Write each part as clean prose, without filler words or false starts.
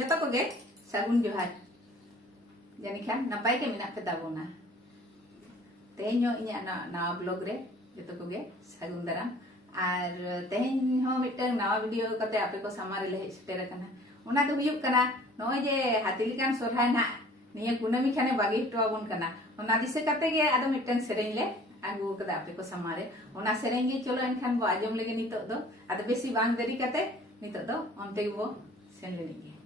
Joto koge sagun johar. Jani kan napai ke minat pe tabona. Tehenyo inya na blog re joto koge sagun daram. Ar tehen ho mitang nawa video kate ape ko samare le setere kana. Ona do huyuk kana noy je hatilikan sorhai na niya kunami khane bagi to abon kana. Ona dise kate ge ado mitang sereñ le agu kada ape ko samare. Ona sereñ ge cholo enkan bo ajom lege nitok do ado besi bang deri kate nitok do onte bo sen le ni.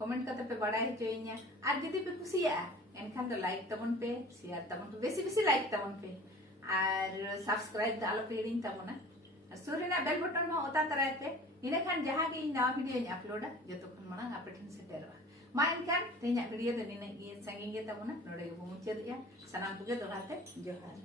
Comment करते पे बड़ा होइया और जदि पे कुसिया एनखान तो लाइक तबन पे share तबन पे बेसी बेसी लाइक तबन पे और subscribe आलो पे हिड़िन तबना सुरेना बेल बटन में ओता तराय पे इने खान जहां के नवा वीडियो अपलोडा जतो खन मना आपे ठन सेटेरवा मा एनखान तेना वीडियो दे निने गे संगी गे तबना नोडे गो मुचादिया सनाम पुगे दोहाते जोहार।